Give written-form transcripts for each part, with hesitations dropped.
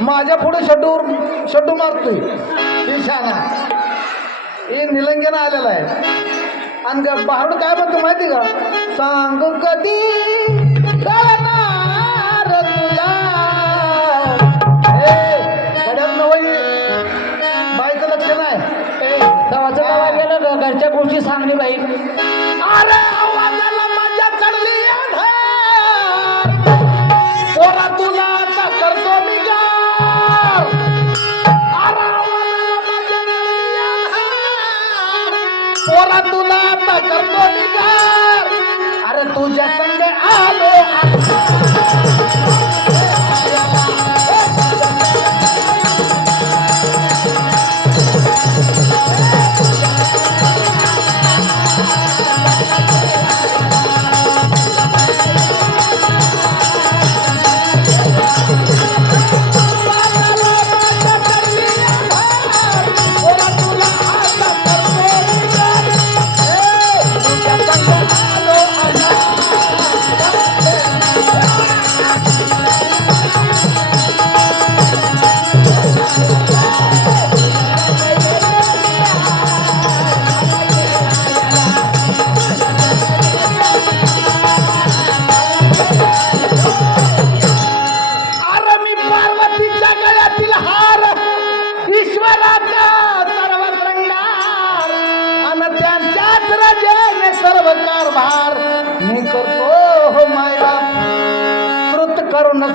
माझ्या पुढे शड्डू मारतोय ईशाना हे निलंग्यानं आलेला आहे. आणि बाहेरून काय म्हणतो माहिती का? सांग कधी कळणार तुला गड्यात नवई बाईचं लक्ष नाही. गावाचं गावा गेलं घरच्या गोष्टी सांगणे बाई. अरे आवाजाला मजा चढली पोरा तुला आता करतो मी गार. अरे आवाजाला मजा पोरा तुला आता करतो मी गार. अरे तुझ्या संग आलो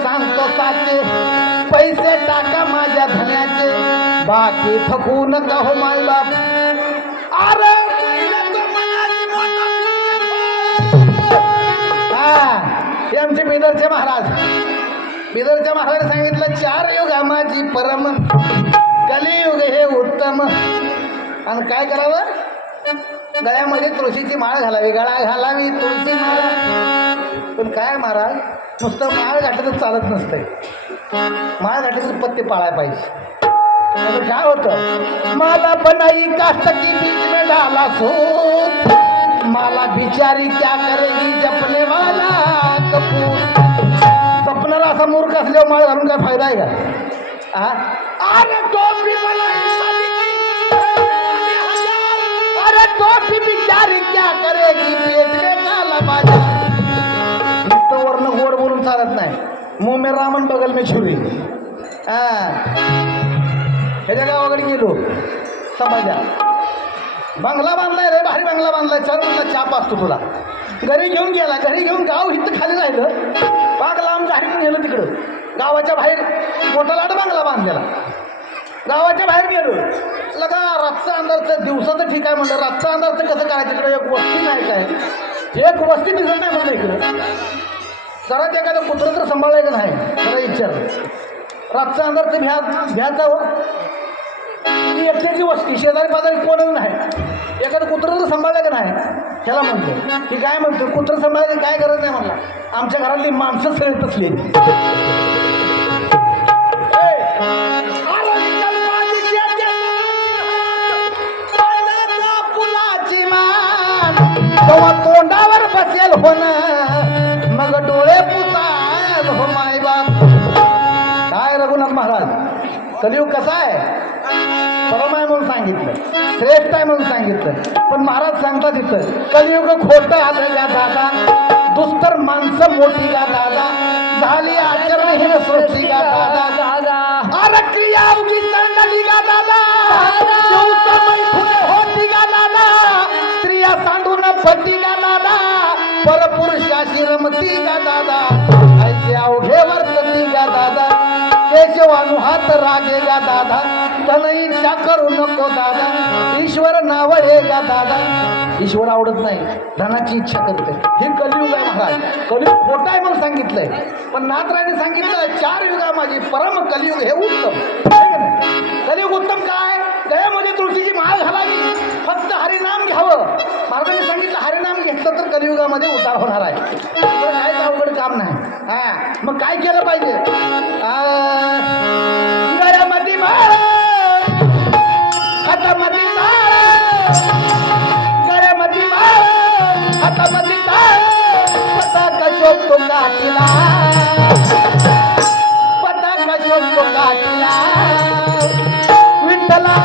सांगतो साचे पैसे टाका माझ्या धन्याचे बाकी थकू नका हो माय बाप. अरे हे आमचे बिदरचे महाराज सांगितलं 4 युग माझी परम कलियुग हे उत्तम. आणि काय करावं? गळ्यामध्ये तुळशीची माळ घालावी, गळा घालावी तुळशी माळ. पण काय महाराज नुसतं माळ घातलं चालत नसतंय. माळ घातलं पत्ते पाळायला पाहिजे. काय होतं? मला बनाई काष्ट की बीच में डाला सूत, मला बिचारी क्या करेगी जपने वाला कपूर. सपनाला असा मूर्ख असल्यावर माळ घालून काय फायदा आहे का? अरे टोपी अरे टोपी बिचारी क्या करेगी पेट में काला बाजार. वर्ण गोड बोलून चालत नाही. मुंह में रामन बगल में छुरी. ह्याच्या गावाकडे गेलो समाजा बंगला बांधलाय रे, भारी बंगला बांधलाय. चल चाप असतो तुला. घरी घेऊन गेला, घरी घेऊन गाव इथं खाली राहिलं. बाग लांब झाडीतून गेलं तिकडं. गावाच्या बाहेर मोठा लाट बंगला बांधलेला. गावाच्या बाहेर गेलो लगा रातचं अंधारचं दिवसाचं ठीक आहे म्हणलं. रातचं अंधारचं कसं करायचं? तिकडं एक वस्ती नाही काय, एक वस्ती दिसत नाही म्हणलं इकडं. जरा ते एखादं कुत्रं तर सांभाळायचं नाही. जरा विचार रातचं अंधारचं भ्याचं ती एकट्याची वस्ती, शेजारी पाजारी कोणच नाही. एखादं कुत्रं तर सांभाळलं का नाही ह्याला म्हणतो. की काय म्हणतो कुत्रं सांभाळायचं काय गरज नाही म्हणला. आमच्या घरातली माणसं सगळे तसली. तेव्हा तोंडावर बसेल होणं मग डोळे पुसाल हो माय बाप. काय रघुनाथ महाराज कलियुग कसा आहे? परम आहे म्हणून सांगितलं, श्रेष्ठ आहे म्हणून सांगितलं. पण महाराज सांगतात तिथं कलियुग खोटं आलं का दादा, दुस्तर माणसं मोठी का दादा, झाली आचरणहीन सृष्टी का दादा. अरे क्रिया उगी सांगली का दादा, होती का दादा, स्त्रिया सांडून पट्टी का दादा, परपुरुषाशी रमती का दादा, ऐसे अवघे वर्तती का दादा, केशवानु हात रागे का दादा. धन इच्छा करू नको दादा, ईश्वर नावळेगा दादा. ईश्वर आवडत नाही, धनाची इच्छा करते. हे कलियुग आहे महाराज. कलियुग खोटा आहे म्हणून सांगितलंय, पण नाथराने सांगितलं 4 युगा माझी परम कलियुग हे उत्तम आहे का नाही? कलियुग उत्तम काय? गळ्यामध्ये तुळशीची माळ घालावी, फक्त हरिनाम घ्यावं. महाराजांनी सांगितलं हरिनाम घेतलं तर कलियुगामध्ये उतार होणार आहे. काहीच अवघड काम नाही. हा मग काय केलं पाहिजे? गळ्यामध्ये माळ, हातामध्ये माळ, गळ्यामध्ये माळ, हातामध्ये माळ, पताका शोभतो काठीला, पताका शोभतो काठीला, विठ्ठला.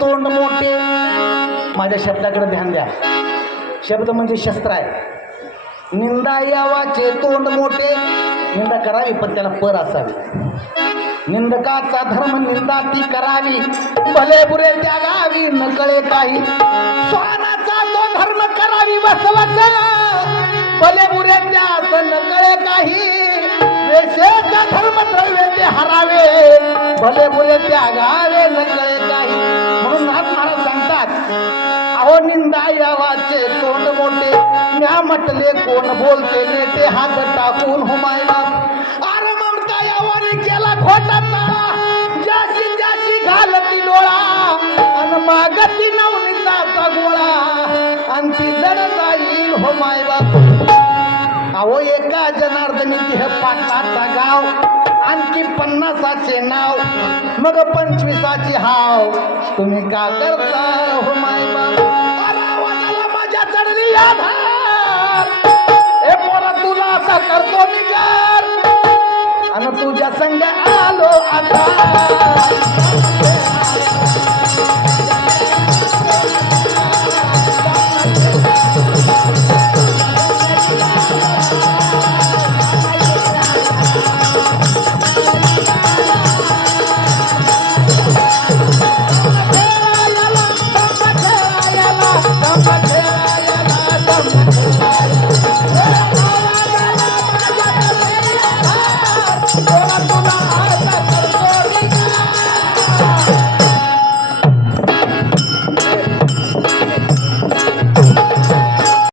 तोंड मोठे. माझ्या शब्दाकडे ध्यान द्या. शब्द म्हणजे शस्त्र आहे. निंदा यावाचे तोंड मोठे. निंदा करावी पण त्याला पर असावी. निंदकाचा धर्म निंदा ती करावी, भले बुरे त्यागावी न कळे काही. स्वानाचा तो धर्म करावी वसवच, भले बुरे त्यास न कळे काही. वेशेचा धर्म द्रव्य ते हरावे, भले बुरे त्यागावे न कळे काही. म्हणून नाथ महाराज सांगतात, अहो निंदा यावाचे तोंड मोठे, म्या म्हटले कोण बोलते नेटे, हात टाकून हुमाय बाप. अरे ममता यावाने केला खोटा ताळा, ज्याशी ज्याशी घालती डोळा, अन मागती नवनीताचा गोळा, अन ती जड जाईल हुमाय बाप. अहो एका जनार्दनी तिह पाटलाचा गाव, आणखी 50चे नाव, मग 25ची हाव. तुम्ही का करता हो माय बाप? आवाजाला माझ्या चढली आधार, हे पोरा तुला असा करतो मी कर, आणि तुझ्या संग आलो आता.